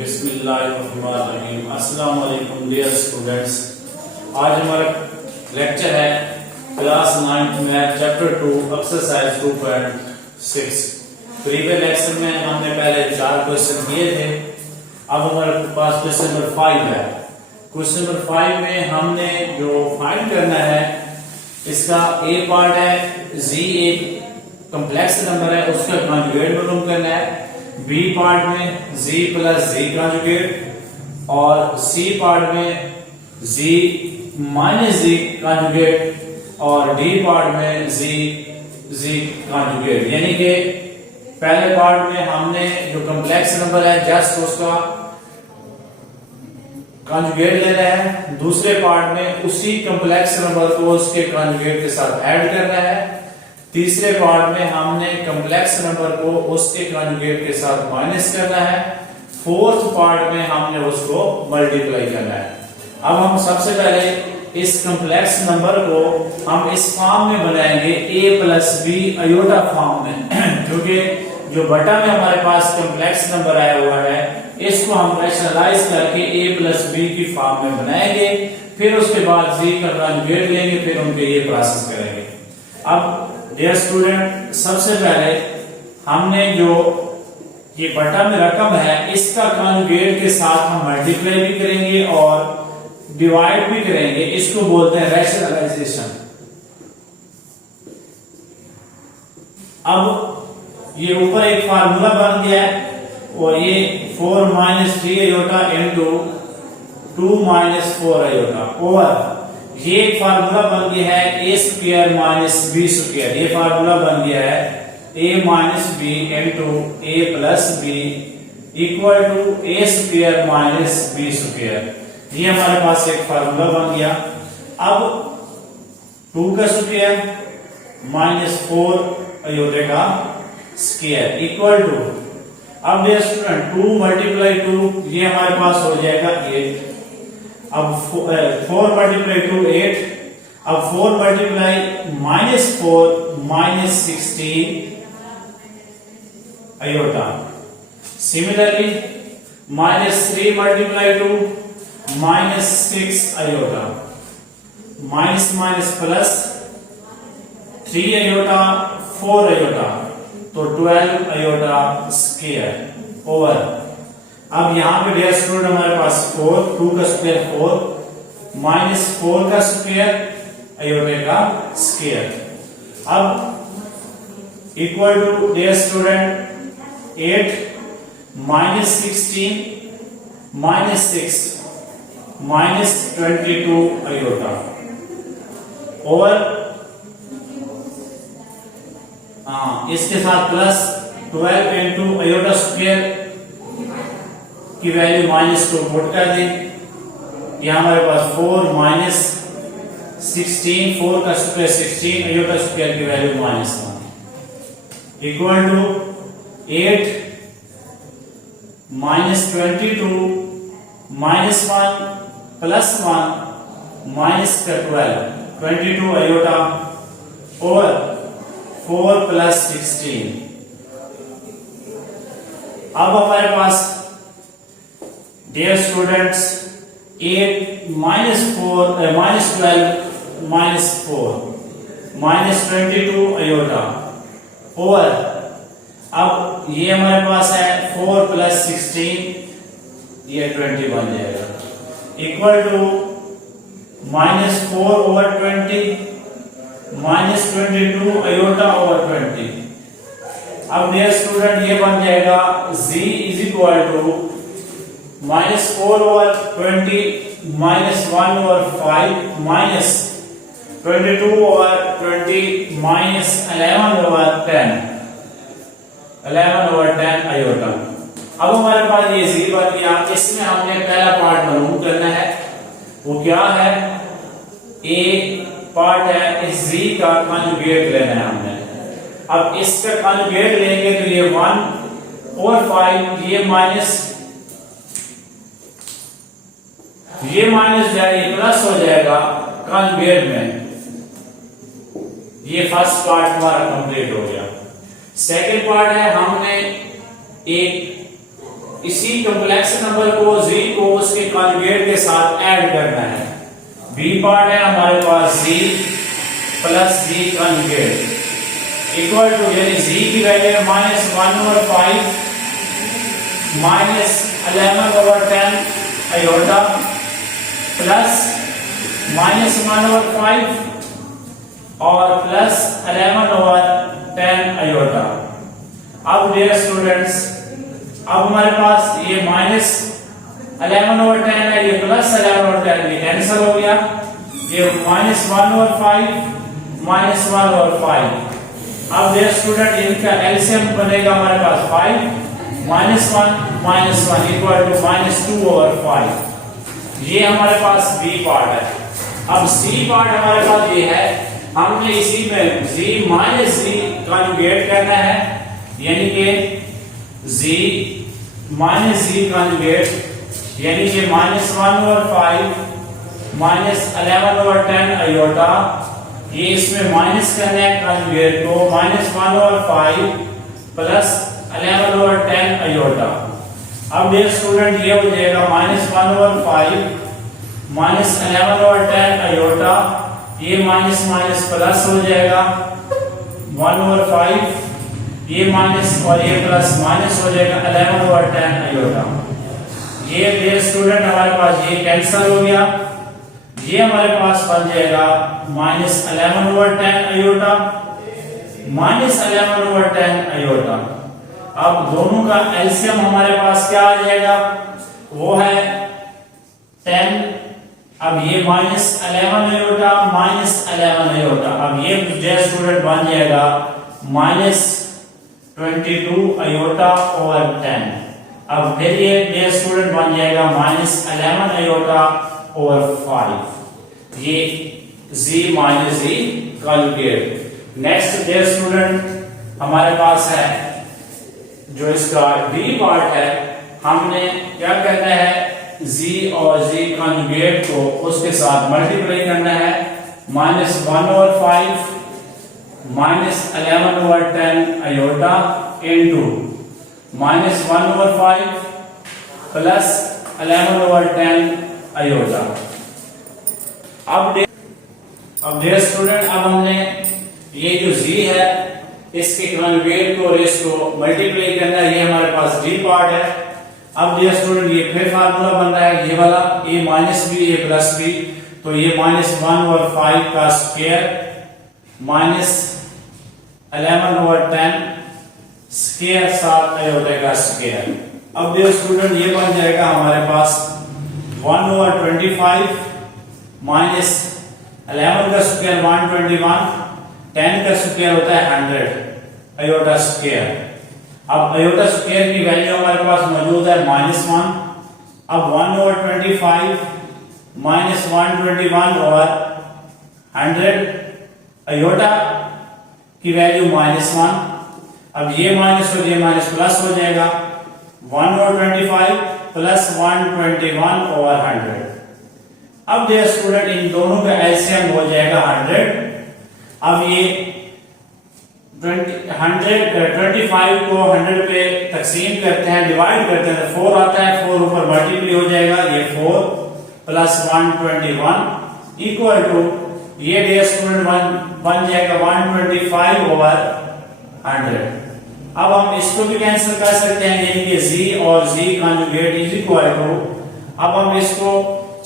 बिस्मिल्लाहिर्रहमानिर्रहीम। अस्सलाम वालेकुम डियर स्टूडेंट्स। आज हमारा लेक्चर है class 9 math chapter 2 exercise 2.6। Previous lecture में हमने पहले 4 क्वेश्चन किए थे। अब हमारे पास क्वेश्चन नंबर 5 है। क्वेश्चन नंबर 5 में हमने जो फाइंड करना है, इसका ए पार्ट है जी एक कॉम्प्लेक्स नंबर है, उसका कॉन्जुगेट मालूम करना है। बी पार्ट में z प्लस जी कॉन्जुगेट और सी पार्ट में z माइनस जी कॉन्जुगेट और डी पार्ट में z कॉन्जुगेट। यानी कि पहले पार्ट में हमने जो कॉम्प्लेक्स नंबर है जस्ट उसका कॉन्जुगेट लेना है, दूसरे पार्ट में उसी कॉम्प्लेक्स नंबर को उसके कॉन्जुगेट के साथ ऐड करना है, तीसरे पार्ट में हमने कॉम्प्लेक्स नंबर को उसके कॉन्जुगेट के साथ माइनस करना है, फोर्थ पार्ट में हमने उसको मल्टीप्लाई करना है। अब हम सबसे पहले इस कॉम्प्लेक्स नंबर को हम इस फॉर्म में बनाएंगे a plus B iota form में क्योंकि जो बटा में हमारे पास कॉम्प्लेक्स नंबर आया हुआ है, इसको हम रैशनलाइज करके a प्लस बी की फॉर्म में बनाएंगे, फिर उसके बाद z का कॉन्जुगेट लेंगे, फिर उनके ये प्रोसेस करेंगे। अब डियर स्टूडेंट, सबसे पहले हमने जो ये बटा में रकम है, इसका कॉन्जुगेट के साथ हम मल्टीप्लाई भी करेंगे और डिवाइड भी करेंगे। इसको बोलते हैं रैशनलाइजेशन। अब ये ऊपर एक फार्मूला बन गया है और ये 4 minus 3 iota into 2 minus 4 iota over ये एक फार्मूला बन गया है a square minus b square. ये फार्मूला बन गया है a minus b into a plus b equal to a square minus b square. ये हमारे पास एक फार्मूला बन गया। अब 2 का स्क्वायर माइनस 4 अयोटे का स्क्वायर इक्वल टू, अब डियर स्टूडेंट 2 मल्टीप्लाई 2 ये हमारे पास हो जाएगा 8। अब 4 मल्टीप्लाई 2 8। अब 4 multiply minus 4 minus 16 iota. Similarly minus 3 multiply 2 minus 6 iota. Minus minus plus 3 iota 4 iota, तो 12 अयोटा स्क्वायर ओवर। अब यहां पे डियर स्टूडेंट हमारे पास 4, 2 का स्क्वायर 4 माइनस 4 का स्क्वायर अयोटे का स्क्वायर। अब equal to dear student 8 minus 16 minus 6 minus 22 iota और इसके साथ प्लस 12 इंटू अयोटा स्क्वायर की वैल्यू माइनस को पुट कर दें। यह हमारे पास 4 माइनस 16, 4 का स्क्वायर 16 अयोटा स्क्वायर की value minus 1 equal to 8 minus 22 minus 1 plus 1 minus का 12 22 अयोटा और 4 प्लस 16। अब हमारे पास dear students 8 minus 4 minus 12 minus 4 minus 22 iota over. अब ये हमारे पास है 4 प्लस 16 ये 20 बन जाएगा equal to minus 4 over 20 minus 22 iota over 20। अब डियर स्टूडेंट ये बन जाएगा z is equal to minus 4 over 20 minus 1 over 5 minus 22 over 20 minus 11 over 10 11 over 10 iota. अब हमारे पास ये z बन गया। इसमें हमने पहला पार्ट मालूम करना है, वो क्या है? a पार्ट है इस z का कॉन्जुगेट लेना है हमने। अब इसका कॉन्जुगेट लेंगे तो ये 1 ओवर 5 ये माइनस जाएगा प्लस हो जाएगा कॉन्जुगेट में। ये फर्स्ट पार्ट हमारा कंप्लीट हो गया। सेकंड पार्ट है हमने एक इसी कॉम्प्लेक्स नंबर को z को उसके कॉन्जुगेट के साथ ऐड करना है। b पार्ट है हमारे पास z plus z conjugate equal to, यानी z की वैल्यू है -1/5 -11/10 आयोटा प्लस -1/5 और प्लस 11/10 आयोटा। अब डियर स्टूडेंट्स, अब हमारे पास ये -11/10 है, ये प्लस 11/10, ये कैंसिल हो गया, ये -1/5 -1/5। अब डियर स्टूडेंट इनका एलसीएम बनेगा हमारे पास 5 -1 -1 इक्वल टू -2/5। ये हमारे पास बी पार्ट है। अब सी पार्ट हमारे पास ये है, हमने इसी में z माइनस z कॉन्जुगेट करना है, यानी कि z माइनस z कॉन्जुगेट यानी कि -1/5 -11/10 आयोटा, ये इसमें माइनस करना है कॉन्जुगेट को, -1/5 प्लस 11/10 आयोटा। अब डियर स्टूडेंट ये हो जाएगा -1/5 -11/10 आयोटा, ये माइनस माइनस प्लस हो जाएगा 1/5, ये माइनस और ये प्लस माइनस हो जाएगा 11/10 आयोटा। ये डियर स्टूडेंट हमारे पास ये कैंसिल हो गया, ये हमारे पास बन जाएगा -11/10 आयोटा -11/10 आयोटा। अब दोनों का एलसीएम हमारे पास क्या आ जाएगा, वो है 10। अब ये -11 आयोटा -11 आयोटा, अब ये जो स्टूडेंट बन जाएगा -22 आयोटा और 10। अब फिर ये स्टूडेंट बन जाएगा -11 आयोटा और 5। ये z minus z conjugate. Next day student हमारे पास है जो इसका d पार्ट है, हमने क्या करना है, z और z कॉन्जुगेट को उसके साथ मल्टीप्लाई करना है, -1/5 -11/10 आयोटा इनटू -1/5 प्लस 11/10 आयोटा। अब डियर स्टूडेंट, अब हमने ये जो z है इसके कॉन्जुगेट को और इसको मल्टीप्लाई करना है, ये हमारे पास d पार्ट है। अब डियर स्टूडेंट ये फिर फार्मूला बन रहा है, ये वाला a minus b a plus b, तो ये -1/5 का स्क्वायर -11/10 स्क्वायर 7 आयोटा का स्क्वायर। अब डियर स्टूडेंट ये बन जाएगा हमारे पास 1/25 माइनस 11 का स्क्वायर 121, 10 का स्क्वायर होता है 100 आयोटा स्क्वायर। अब आयोटा स्क्वायर की वैल्यू हमारे पास मौजूद है -1। अब 1/25 -121 और 100 आयोटा की वैल्यू -1। अब ये माइनस और ये माइनस प्लस हो जाएगा, 1/25 प्लस 121 और 100। अब डियर स्टूडेंट इन दोनों का एलसीएम हो जाएगा 100। अब ये 25 को 100 पे तकसीम करते हैं, डिवाइड करते हैं, 4 आता है, 4 ऊपर मल्टीप्लाई हो जाएगा, ये 4 प्लस 121 इक्वल टू, ये डियर स्टूडेंट बन जाएगा 125 ओवर 100। अब हम इसको भी कैंसिल कर सकते हैं, यानी कि z और z conjugate is equal to, अब हम इसको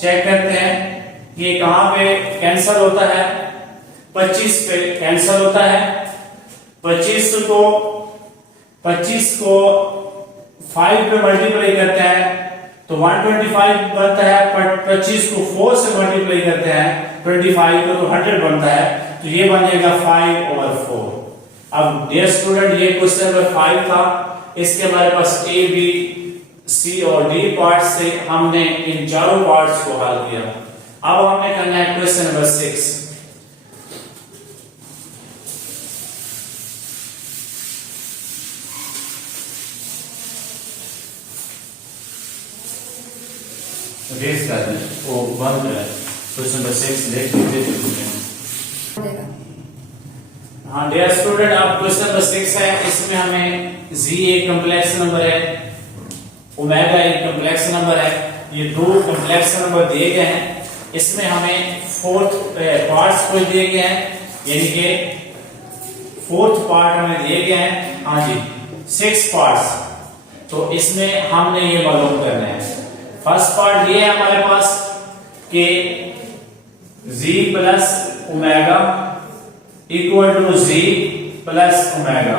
चेक करते हैं कि कहां पे कैंसिल होता है, 25 पे कैंसिल होता है। 25 को 5 पे मल्टीप्लाई करते हैं तो 125 बनता है, पर 25 को 4 से मल्टीप्लाई करते हैं 25 को तो 100 बनता है, तो ये बन जाएगा 5/4। अब डियर स्टूडेंट ये क्वेश्चन नंबर 5 था, इसके हमारे पास ए बी सी और डी पार्ट से हमने इन चारों पार्ट्स को हल किया। अब हमें करना है क्वेश्चन नंबर 6। रेस कर दें वो बंद है, क्वेश्चन नंबर 6 देख लीजिए। हाँ डियर स्टूडेंट, अब क्वेश्चन नंबर 6 है, इसमें हमें z एक कॉम्प्लेक्स नंबर है, ओमेगा एक कम्प्लेक्स नंबर है, ये दो कम्प्लेक्स नंबर दिए गए हैं, इसमें हमें फोर्थ पार्ट्स को दिए गए हैं, यानी कि फोर्थ पार्ट हमें दिए गए हैं, हाँ जी 6 पार्ट्स। तो इसमें हमने ये मालूम करना है। फर्स्ट पार्ट ये है हमारे पास कि z plus omega equal to z plus omega,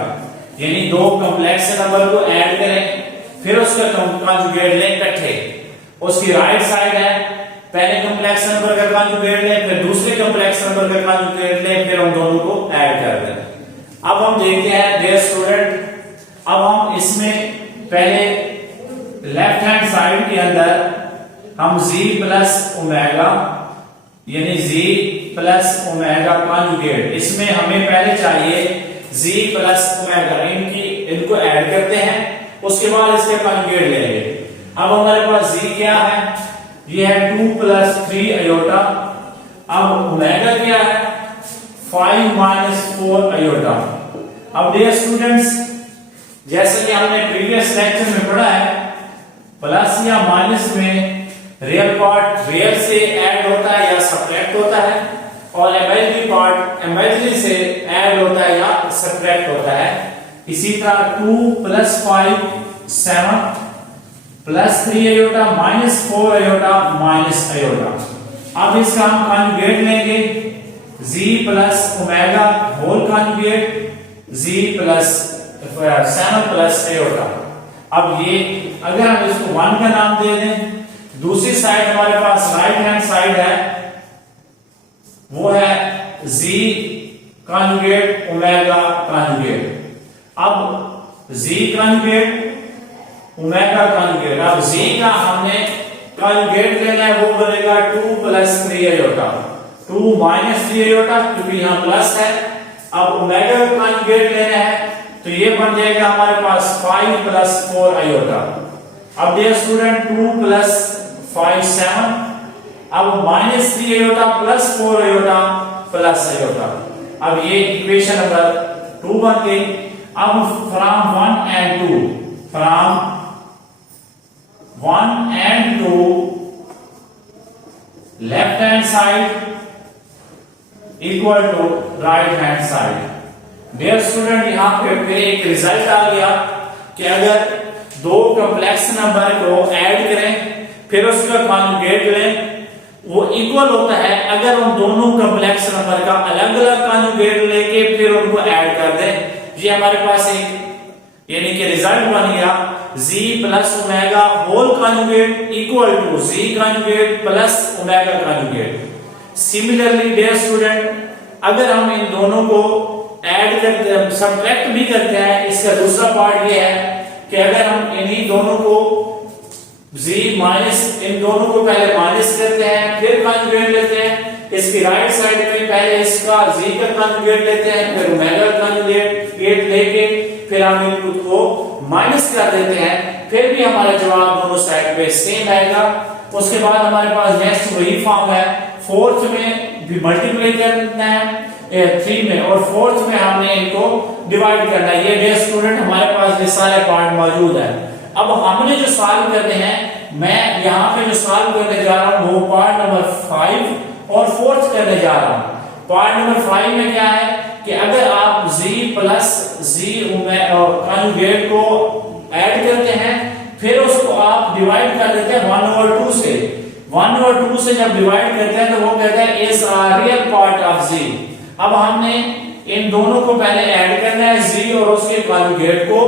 यानी दो कम्प्लेक्स नंबर को ऐड करें फिर उसका कॉन्जुगेट लें इकट्ठे। उसकी राइट साइड है, पहले कम्प्लेक्स नंबर का कॉन्जुगेट लें फिर दूसरे कम्प्लेक्स नंबर का कॉन्जुगेट लें फिर उन दोनों को ऐड कर दें। अब हम देखते हैं डियर स्टूडेंट, अब हम इसमें पहले लेफ्ट हैंड साइड के अंदर हम z प्लस ओमेगा यानी z प्लस ओमेगा कॉन्जुगेट, इसमें हमें पहले चाहिए z प्लस ओमेगा, इनको ऐड करते हैं, उसके बाद इसके कॉन्जुगेट लेंगे। अब हमारे पास z क्या है, ये है 2 प्लस 3 आयोटा। अब ओमेगा क्या है 5 माइनस 4 आयोटा। अब डियर स्टूडेंट्स, जैसे कि हमने प्रीवियस लेक्चर में पढ़ा है, प्लस या माइनस में रियल पार्ट रियल से ऐड होता है या सब्ट्रैक्ट होता है, और इमेजिनरी पार्ट इमेजिनरी से ऐड होता है या सब्ट्रैक्ट होता है। इसी तरह 2 plus 5 7 plus 3 iota minus 4 iota minus iota. अब इसका हम कॉन्जुगेट लेंगे, z plus omega whole conjugate z plus 7 plus iota. अब ये अगर हम इसको 1 का नाम दे दें, दूसरी साइड हमारे पास राइट हैंड साइड है, वो है z कॉन्जुगेट ओमेगा कॉन्जुगेट। अब z कॉन्जुगेट ओमेगा कॉन्जुगेट, अब z का हमने कॉन्जुगेट लेना है, वो बनेगा 2 प्लस 3 आयोटा, 2 माइनस 3 आयोटा क्योंकि यहाँ प्लस है। अब ओमेगा का कॉन्जुगेट लेना है तो ये बन जाएगा हमारे पास 5 प्लस 4 आयोटा। अब डियर स्टूडेंट 2 प्लस 5 7, अब minus 3 iota plus 4 iota plus iota. अब ये इक्वेशन नंबर 2 बन गई। अब from 1 and 2, from 1 and 2 left hand side equal to right hand side. Dear student, यहां पे फिर एक रिजल्ट आ गया कि अगर दो कॉम्प्लेक्स नंबर को ऐड करें फिर उसका कॉन्जुगेट लें, वो इक्वल होता है अगर उन दोनों कॉम्प्लेक्स नंबर का अलग अलग कॉन्जुगेट लेके फिर उनको ऐड कर दें। ये हमारे पास एक यानी कि रिजल्ट बन गया z plus omega whole conjugate equal to z conjugate plus omega conjugate. Similarly dear student, अगर हम इन दोनों को ऐड करते हैं सब्ट्रैक्ट भी करते हैं, इसका दूसरा पार्ट ये है कि अगर हम इन्हीं दोनों को z माइनस, इन दोनों को पहले माइनस करते हैं फिर कॉन्जुगेट लेते हैं, इसकी राइट साइड में पहले इसका z का कॉन्जुगेट लेते हैं फिर ओमेगा कॉन्जुगेट लेके फिर हम इनको माइनस कर देते हैं, फिर भी हमारा जवाब दोनों साइड पे सेम आएगा। उसके बाद हमारे पास नेक्स्ट वही फॉर्म है, फोर्थ में भी मल्टीप्लाई करना है 3 में और फोर्थ में हमने इनको डिवाइड करना है। ये डियर स्टूडेंट हमारे पास ये सारे पार्ट मौजूद है। अब हमने जो सॉल्व करने हैं, मैं यहाँ पे जो सॉल्व करने जा रहा हूँ वो पार्ट नंबर 5 और फोर्थ करने जा रहा हूँ। पार्ट नंबर 5 में क्या है कि अगर आप z प्लस z कॉन्जुगेट को ऐड करते हैं फिर उसको आप डिवाइड कर देते हैं 1/2 से। 1/2 से जब डिवाइड करते हैं तो वो कहते हैं is a real part of z। अब हमने इन दोनों को पहले ऐड करना है z और उसके कॉन्जुगेट को,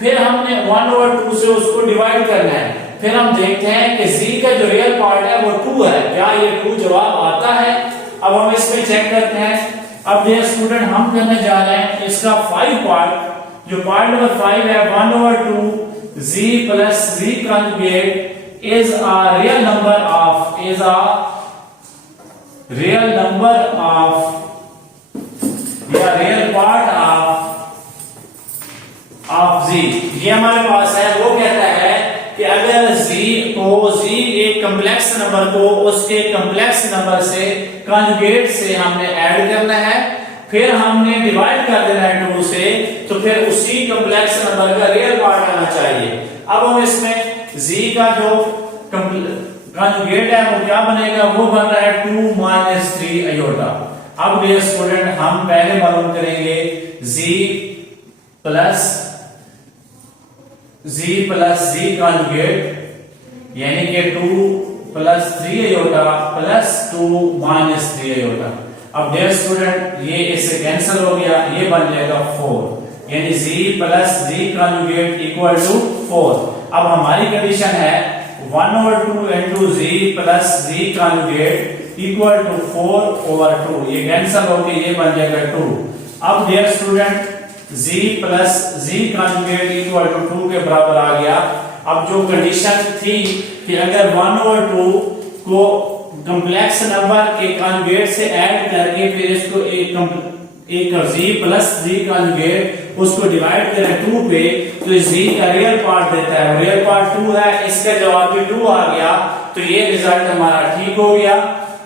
फिर हमने 1/2 से उसको डिवाइड करना है, फिर हम देखते हैं कि z का जो रियल पार्ट है वो 2 है, क्या ये 2 जवाब आता है। अब हम इसमें चेक करते हैं। अब डियर स्टूडेंट हम करने जा रहे हैं इसका 5 पार्ट, जो पार्ट नंबर 5 है 1/2 z plus z conjugate is a real number of, is a real number of या रियल पार्ट ऑफ z। ये हमारे पास है, वो कहता है कि अगर z एक कॉम्प्लेक्स नंबर को उसके कॉम्प्लेक्स नंबर से कॉन्जुगेट से हमने ऐड करना है, फिर हमने डिवाइड कर देना है 2 से, तो फिर उसी कॉम्प्लेक्स नंबर का रियल पार्ट आना चाहिए। अब हम इसमें z का जो कंजुगेट है वो क्या बनेगा, वो बन रहा है 2 माइनस 3 अयोटा। अब डियर स्टूडेंट हम पहले मालूम करेंगे z प्लस z कंजुगेट यानी कि 2 plus 3 iota plus 2 minus 3 iota. अब डियर स्टूडेंट ये इससे कैंसिल हो गया, ये बन जाएगा 4 यानी z plus z conjugate equal to 4। अब हमारी कंडीशन है 1/2 into z plus z conjugate equal to 4/2, ये कैंसिल हो गया, ये बन जाएगा 2। अब dear student z plus z conjugate equal to 2 के बराबर आ गया। अब जो कंडीशन थी कि अगर 1/2 को कॉम्प्लेक्स नंबर के कंजुगेट से ऐड करके फिर इसको एक z प्लस z कंजुगेट उसको डिवाइड करें 2 पे तो z का रियल पार्ट देता है, रियल पार्ट 2 है, इसका जवाब भी 2 आ गया। तो ये रिजल्ट हमारा ठीक हो गया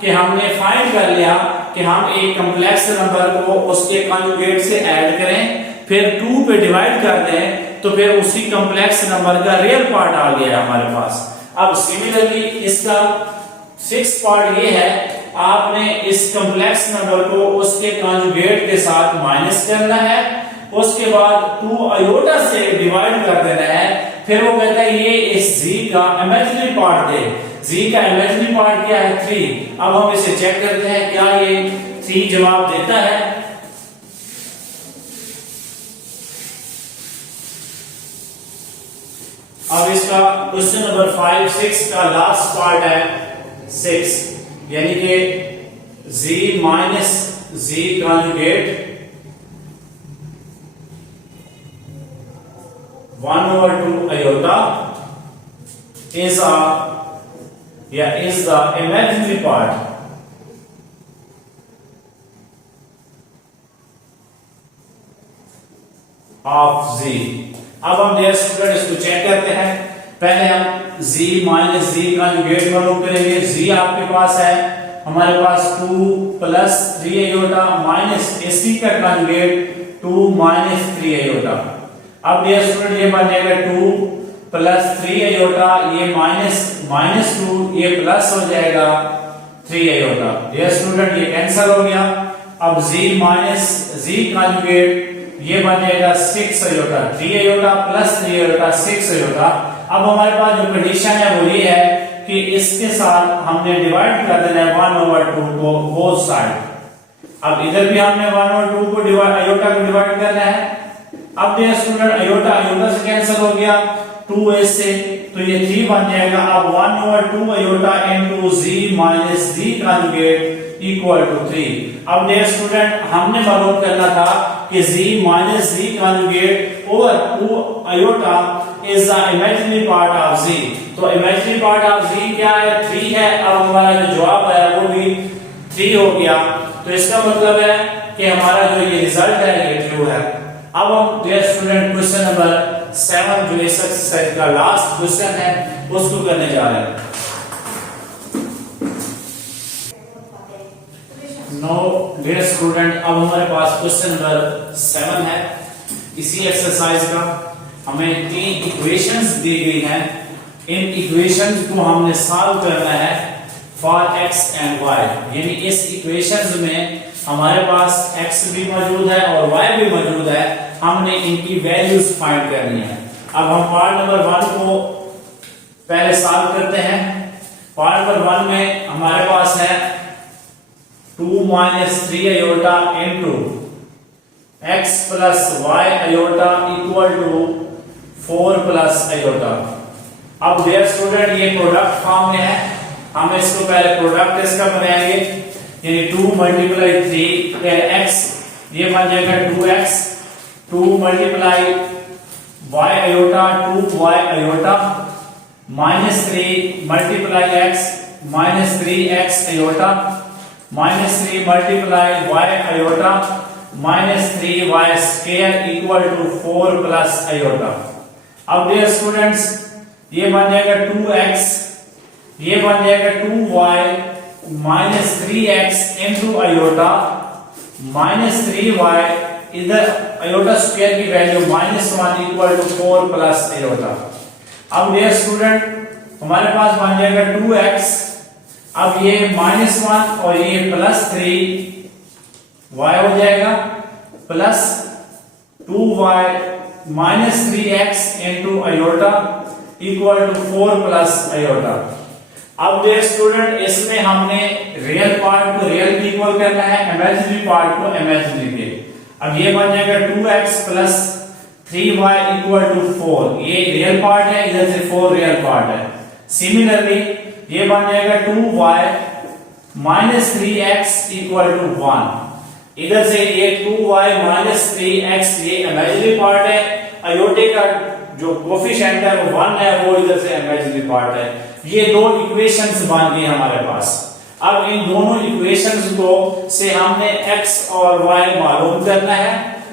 कि हमने फाइंड कर लिया कि हम एक कॉम्प्लेक्स नंबर को उसके कंजुगेट से ऐड करें फिर 2 पे डिवाइड कर दें तो फिर उसी कॉम्प्लेक्स नंबर का रियल पार्ट आ गया हमारे पास। अब सिमिलरली इसका 6th पार्ट ये है, आपने इस कॉम्प्लेक्स नंबर को उसके कंजुगेट के साथ माइनस करना है, उसके बाद 2 अयोटा से डिवाइड कर देना है। फिर वो कहता है ये इस z का इमेजिनरी पार्ट दे, z का इमेजिनरी पार्ट क्या है 3। अब हम इसे चेक करते हैं क्या ये 3 जवाब देता है। अब इसका क्वेश्चन नंबर 5 6 का लास्ट पार्ट है 6 यानी कि z minus z conjugate 1/2 iota is the imaginary part of z। अब हम डियर स्टूडेंट इसको चेक करते हैं। पहले हम z माइनस z कंजुगेट मालूम करेंगे। z आपके पास है, हमारे पास 2 प्लस 3 अयोटा माइनस इसी का कंजुगेट 2 माइनस 3 अयोटा। अब डियर स्टूडेंट ये बन जाएगा 2 प्लस 3 अयोटा, ये माइनस 2, ये प्लस हो जाएगा 3 अयोटा। डियर स्टूडेंट ये कैंसिल हो गया। अब z माइनस z कंजुगेट ये बन जाएगा 6 iota, 3 iota plus 3 iota 6 iota. अब हमारे पास जो कंडीशन है वो ये है कि इसके साथ हमने डिवाइड कर देना है 1/2 को बोथ साइड। अब इधर भी हमने 1/2 को अयोटा को डिवाइड करना है। अब डियर स्टूडेंट अयोटा से कैंसिल हो गया 2 से, तो ये 3 बन जाएगा। अब 1/2 iota into z minus z conjugate equal to 3। अब डियर स्टूडेंट हमने मालूम करना था कि z minus z conjugate over 2 iota is the imaginary part of z। तो इमेजिनरी पार्ट ऑफ z क्या है 3 है। अब हमारा जो जवाब है वो भी 3 हो गया। तो इसका मतलब है कि हमारा जो ये रिजल्ट है ये ट्रू है। अब हम डियर स्टूडेंट क्वेश्चन नंबर 7 जो इस एक्सरसाइज का लास्ट क्वेश्चन है उसको करने जा रहे हैं। नो डियर स्टूडेंट अब हमारे पास क्वेश्चन नंबर 7 है। इसी एक्सरसाइज का हमें 3 इक्वेशंस दी गई हैं। इन इक्वेशंस को हमने सॉल्व करना है फॉर x एंड y, यानी इस इक्वेशंस में हमारे पास x भी मौजूद है और y भी मौजूद है, हमने इनकी वैल्यूज फाइंड करनी है। अब हम पार्ट नंबर 1 को पहले सॉल्व करते हैं। पार्ट नंबर 1 में हमारे पास है 2 minus 3 iota into x plus y iota equal to 4 plus iota. अब डियर स्टूडेंट ये प्रोडक्ट फॉर्म में है, हम इसको पहले प्रोडक्ट इसका बनाएंगे, यानी 2 मल्टीप्लाई 3 x ये बन जाएगा 2x, 2 multiply y iota 2y iota minus 3 multiply x minus 3x iota minus 3 multiply y iota minus 3y square equal to 4 plus iota. अब डियर स्टूडेंट्स ये बन जाएगा 2x, ये बन जाएगा 2y minus 3x into aorta minus 3y, इधर iota square की value -1 equal to 4 plus iota. अब डियर स्टूडेंट हमारे पास बन जाएगा 2x, अब ये -1 और ये +3y हो जाएगा, plus 2y -3x into iota equal to 4 plus iota. अब डियर स्टूडेंट इसमें हमने रियल पार्ट को रियल की इक्वल करना है, इमेजिनरी पार्ट को इमेजिनरी के। अब ये बन जाएगा 2x plus 3y equal to 4, ये रियल पार्ट है, इधर से 4 रियल पार्ट है। सिमिलरली ये बन जाएगा 2y minus 3x equal to 1, इधर से ये 2y माइनस 3x ये इमेजिनरी पार्ट है, अयोटे का जो कोफिशिएंट है वो 1 है, वो इधर से इमेजिनरी पार्ट है। ये दो इक्वेशंस बन गई हमारे पास। अब इन दोनों इक्वेशंस को से हमने x और y मालूम करना है,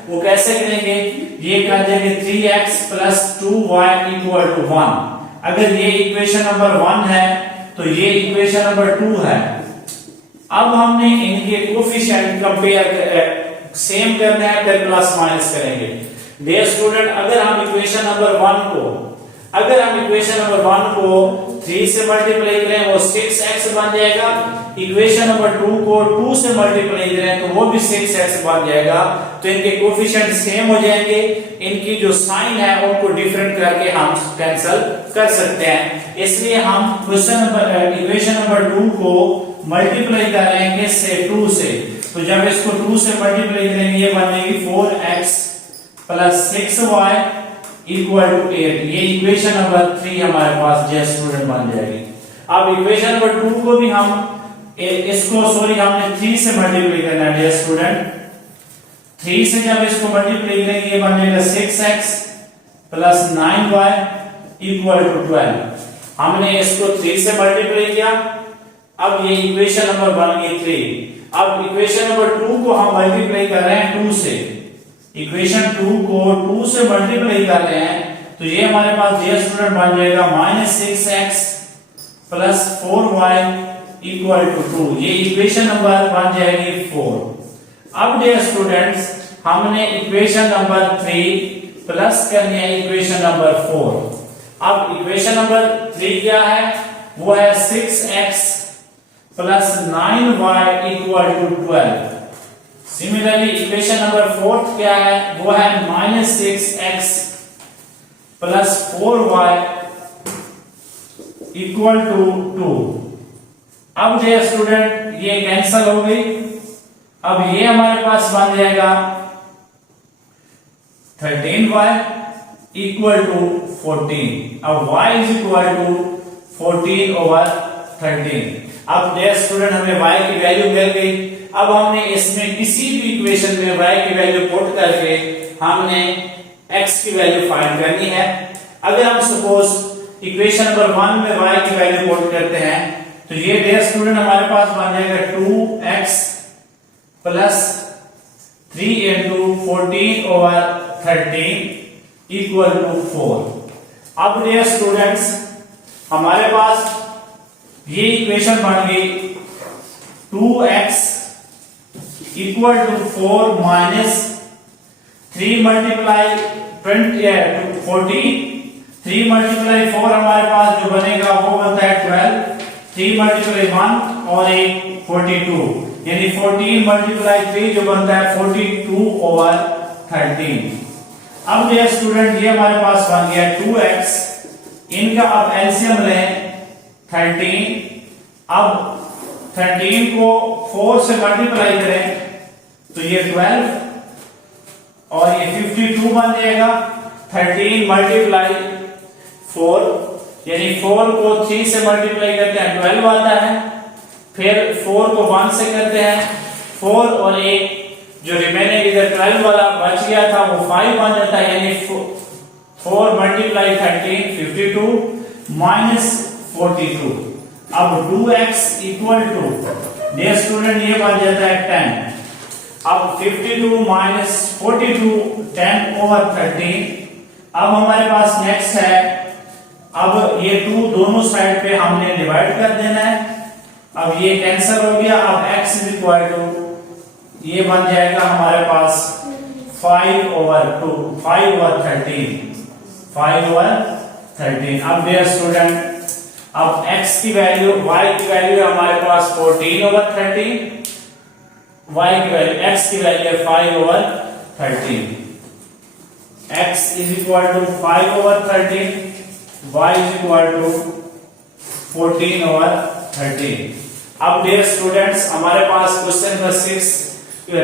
वो कैसे करेंगे, ये कर देंगे 3x plus 2y equal to 1। अगर ये इक्वेशन नंबर 1 है तो ये इक्वेशन नंबर 2 है। अब हमने इनके कोफिशिएंट कंपेयर सेम करना है, फिर प्लस माइनस करेंगे। डियर स्टूडेंट अगर हम इक्वेशन नंबर 1 को 3 से मल्टीप्लाई करें वो 6x बन जाएगा, इक्वेशन नंबर 2 को 2 से मल्टीप्लाई करें तो वो भी 6x बन जाएगा। तो इनके कोफिशिएंट सेम हो जाएंगे, इनकी जो साइन है उनको डिफरेंट करके हम कैंसिल कर सकते हैं। इसलिए हम इक्वेशन नंबर 2 को मल्टीप्लाई करेंगे से 2 से, तो जब इसको 2 से मल्टीप्लाई करेंगे ये बन जाएगी 4x plus 6y equal to 8। ये इक्वेशन नंबर 3 हमारे पास जे स्टूडेंट बन जाएगी। अब इक्वेशन नंबर 2 को भी हम हमने 3 से मल्टीप्लाई करना है डियर स्टूडेंट। 3 से जब इसको मल्टीप्लाई करेंगे ये बन जाएगा 6x plus 9y equal to 12। हमने इसको 3 से मल्टीप्लाई किया, अब ये इक्वेशन नंबर बन गई 3। अब इक्वेशन नंबर 2 को हम मल्टीप्लाई कर रहे हैं 2 से, इक्वेशन 2 को 2 से मल्टीप्लाई कर रहे हैं तो ये हमारे पास डियर स्टूडेंट बन जाएगा -6x plus 4y equal to 2। ये इक्वेशन नंबर बन जाएगी 4। अब डियर स्टूडेंट्स हमने इक्वेशन नंबर 3 प्लस करनी है इक्वेशन नंबर 4। अब इक्वेशन नंबर 3 क्या है, वो है 6x plus 9y equal to 12। Similarly equation number 4 क्या है, वो है -6x plus 4y equal to 2। अब जो स्टूडेंट ये कैंसल हो गई, अब ये हमारे पास बन जाएगा 13y इक्वल टू 14। अब y is equal to 14 over 13। अब डियर स्टूडेंट हमें y की वैल्यू मिल गई। अब हमने इसमें किसी भी इक्वेशन में y की वैल्यू पुट करके हमने x की वैल्यू फाइंड करनी है। अगर हम सपोज इक्वेशन नंबर 1 में y की वैल्यू पुट करते हैं तो ये डियर स्टूडेंट हमारे पास बन जाएगा 2x plus 3 into 14 over 13 equal to 4। अब डियर स्टूडेंट्स हमारे पास ये इक्वेशन बन गई 2x equal to 4 minus 3 multiply 14, 3 multiply 4 हमारे पास जो बनेगा वो बनता है 12, 3 मल्टीप्लाई 1 और एक 42, यानी 14 मल्टीप्लाई 3 जो बनता है 42 ओवर 13। अब ये स्टूडेंट ये हमारे पास बन गया 2x, इनका अब एलसीएम लें 13। अब 13 को 4 से मल्टीप्लाई करें तो ये 12 और ये 52 बन जाएगा। 13 मल्टीप्लाई 4 यानी 4 को 3 से मल्टीप्लाई करते हैं 12 आता है, फिर 4 को 1 से करते हैं 4 और एक जो रिमेनिंग इधर 12 वाला बच गया था वो 5 बन जाता है, यानी 4 मल्टीप्लाई 13 52 माइनस 42। अब 2x equal to dear student ये बन जाता है 10। अब 52 माइनस 42 10 ओवर 13। अब हमारे पास नेक्स्ट है, अब ये 2 दोनों साइड पे हमने डिवाइड कर देना है। अब ये कैंसिल हो गया। अब x इज इक्वल टू ये बन जाएगा हमारे पास 5 ओवर 13 5 ओवर 13। अब डियर स्टूडेंट, अब x की वैल्यू, y की वैल्यू है हमारे पास 14/13, y की वैल्यू, x की वैल्यू है 5/13। x is equal to 5/13, y is equal to 14/13। अब डियर स्टूडेंट्स, हमारे पास क्वेश्चन नंबर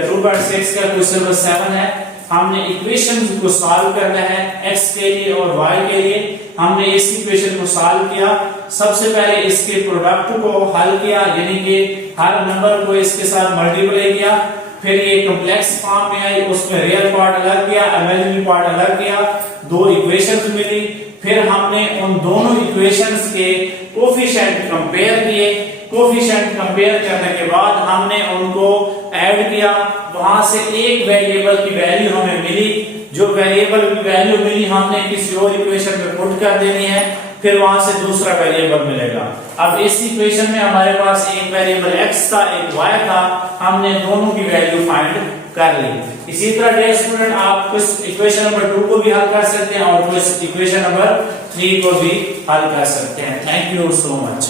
2.6 का क्वेश्चन नंबर 7 है। हमने इक्वेशन को सॉल्व करना है x के लिए और y के लिए। हमने इस इक्वेशन को सॉल्व किया। सबसे पहले इसके प्रोडक्ट को हल किया, यानी कि हर नंबर को इसके साथ मल्टीप्लाई किया। फिर ये कॉम्प्लेक्स फॉर्म में आई, उसमें रियल पार्ट अलग किया, इमेजिनरी पार्ट अलग किया, दो इक्वेशंस मिली। फिर हमने उन दोनों इक्वेशंस के कोफिशिएंट कंपेयर किए। कोफिशिएंट कंपेयर करने के बाद हमने उनको ऐड किया। वहां से एक वेरिएबल की वैल्यू हमें मिली। जो वेरिएबल की वैल्यू मिली हमने किसी और इक्वेशन में पुट कर देनी है, फिर वहां से दूसरा वेरिएबल मिलेगा। अब इस इक्वेशन में हमारे पास एक वेरिएबल x था, एक y था, हमने दोनों की वैल्यू फाइंड कर ली। इसी तरह डियर स्टूडेंट, आप कुछ इक्वेशन नंबर 2 को भी हल कर सकते हैं और कुछ इक्वेशन नंबर 3 को भी हल कर सकते हैं। Thank you so much.